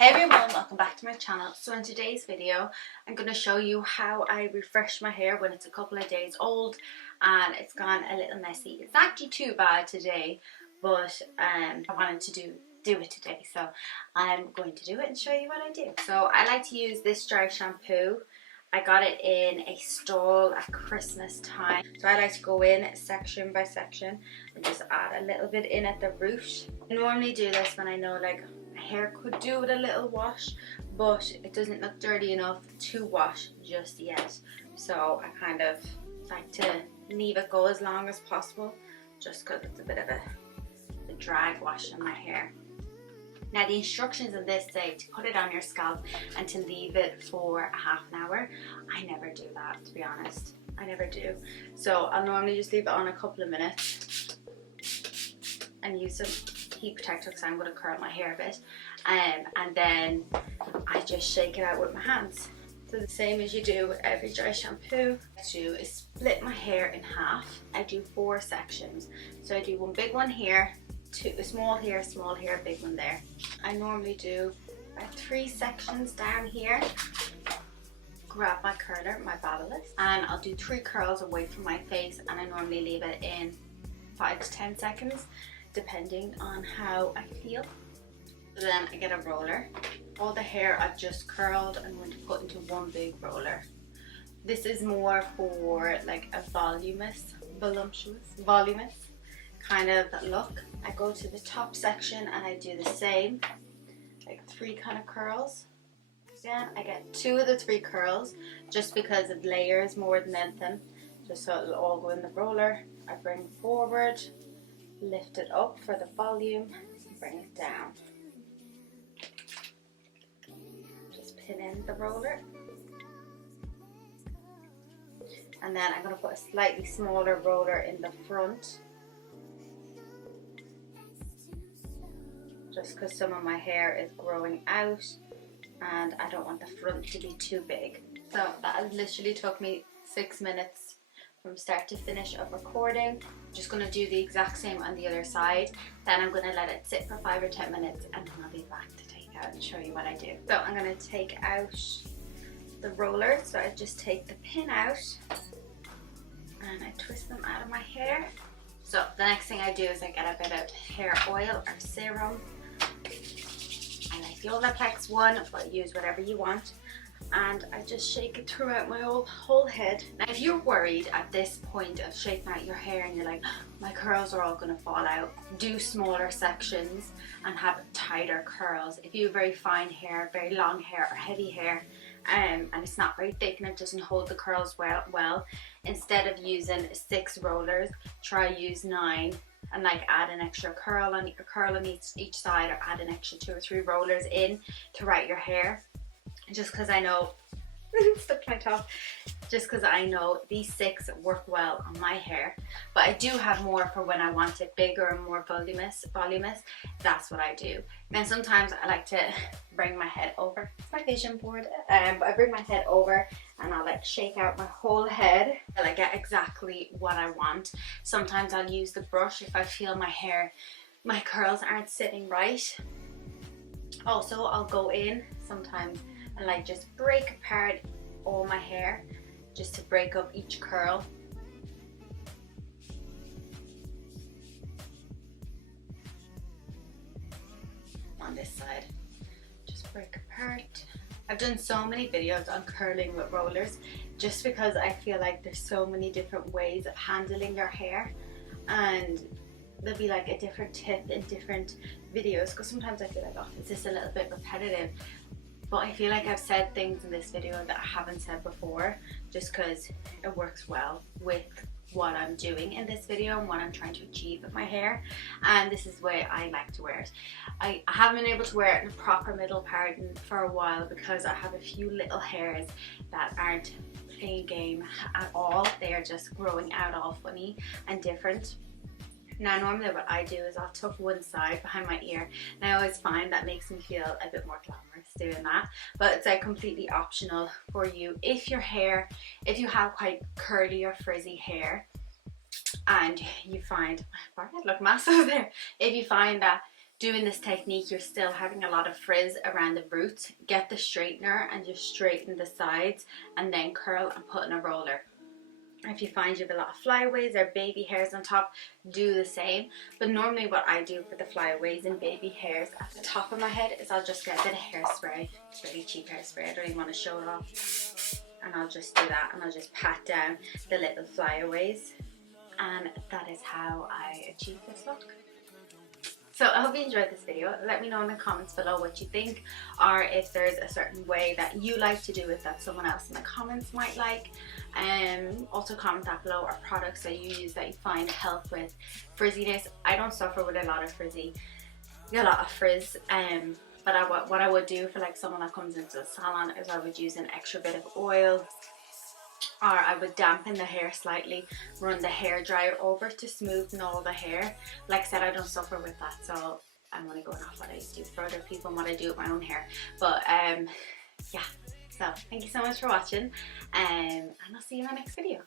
Hey everyone, welcome back to my channel. So in today's video I'm going to show you how I refresh my hair when it's a couple of days old and it's gone a little messy. It's not actually too bad today, but I wanted to do it today, so I'm going to do it and show you what I do. So I like to use this dry shampoo. I got it in a stall at Christmas time. So I like to go in section by section and just add a little bit in at the root. I normally do this when I know like my hair could do with a little wash, but it doesn't look dirty enough to wash just yet. So I kind of like to leave it go as long as possible, just because it's a bit of a drag wash in my hair. Now the instructions in this say to put it on your scalp and to leave it for a half an hour. I never do that, to be honest. I never do. So I'll normally just leave it on a couple of minutes and use some heat protector because I'm going to curl my hair a bit. And then I just shake it out with my hands. So the same as you do with every dry shampoo. What I do is split my hair in half. I do 4 sections. So I do one big one here, a small here, big one there. I normally do about 3 sections down here. Grab my curler, my Babyliss, and I'll do 3 curls away from my face, and I normally leave it in 5 to 10 seconds depending on how I feel. So then I get a roller. All the hair I've just curled I'm going to put into one big roller. This is more for like a voluminous kind of look. I go to the top section and I do the same, like 3 kind of curls. Then I get 2 of the 3 curls just because of layers more than anything, just so it'll all go in the roller. I bring it forward, lift it up for the volume, bring it down. Just pin in the roller. And then I'm going to put a slightly smaller roller in the front, just because some of my hair is growing out and I don't want the front to be too big. So that literally took me 6 minutes from start to finish of recording. I'm just going to do the exact same on the other side. Then I'm going to let it sit for 5 or 10 minutes and then I'll be back to take out and show you what I do. So I'm going to take out the roller. So I just take the pin out and I twist them out of my hair. So the next thing I do is I get a bit of hair oil or serum. I like the Olaplex one, but use whatever you want. And I just shake it throughout my whole head. Now if you're worried at this point of shaking out your hair and you're like, my curls are all going to fall out, do smaller sections and have tighter curls. If you have very fine hair, very long hair or heavy hair, and it's not very thick and it doesn't hold the curls well, instead of using 6 rollers, try use 9 and like add an extra curl on each side, or add an extra 2 or 3 rollers in throughout your hair. Just because I know stuck to my top, just because I know these 6 work well on my hair, but I do have more for when I want it bigger and more voluminous. That's what I do. Then sometimes I like to bring my head over. It's my vision board, but I bring my head over and I'll like shake out my whole head till I get exactly what I want. Sometimes I'll use the brush if I feel my curls aren't sitting right. Also, I'll go in sometimes and like just break apart all my hair just to break up each curl. On this side, just break apart. I've done so many videos on curling with rollers just because I feel like there's so many different ways of handling your hair, and there'll be like a different tip in different videos, because sometimes I feel like, oh, is this a little bit repetitive? But I feel like I've said things in this video that I haven't said before, just because it works well with what I'm doing in this video and what I'm trying to achieve with my hair, and this is the way I like to wear it. I haven't been able to wear it in a proper middle part for a while because I have a few little hairs that aren't playing game at all. They are just growing out all funny and different. Now normally what I do is I'll tuck one side behind my ear, and I always find that makes me feel a bit more glamorous doing that, but it's like completely optional for you. If you have quite curly or frizzy hair and you find, my forehead look massive there, if you find that doing this technique, you're still having a lot of frizz around the roots, get the straightener and just straighten the sides and then curl and put in a roller. If you find you have a lot of flyaways or baby hairs on top, do the same. But normally what I do for the flyaways and baby hairs at the top of my head is I'll just get a bit of hairspray. It's really cheap hairspray, I don't even want to show it off. And I'll just do that, and I'll just pat down the little flyaways. And that is how I achieve this look. So I hope you enjoyed this video. Let me know in the comments below what you think, or if there's a certain way that you like to do it that someone else in the comments might like. Also comment down below our products that you use that you find help with frizziness. I don't suffer with a lot of frizz, but what I would do for like someone that comes into the salon is I would use an extra bit of oil, or I would dampen the hair slightly, run the hair dryer over to smoothen all the hair. Like I said, I don't suffer with that, so I'm only going off what I used to do for other people and what I do with my own hair. But yeah, so thank you so much for watching, and I'll see you in my next video.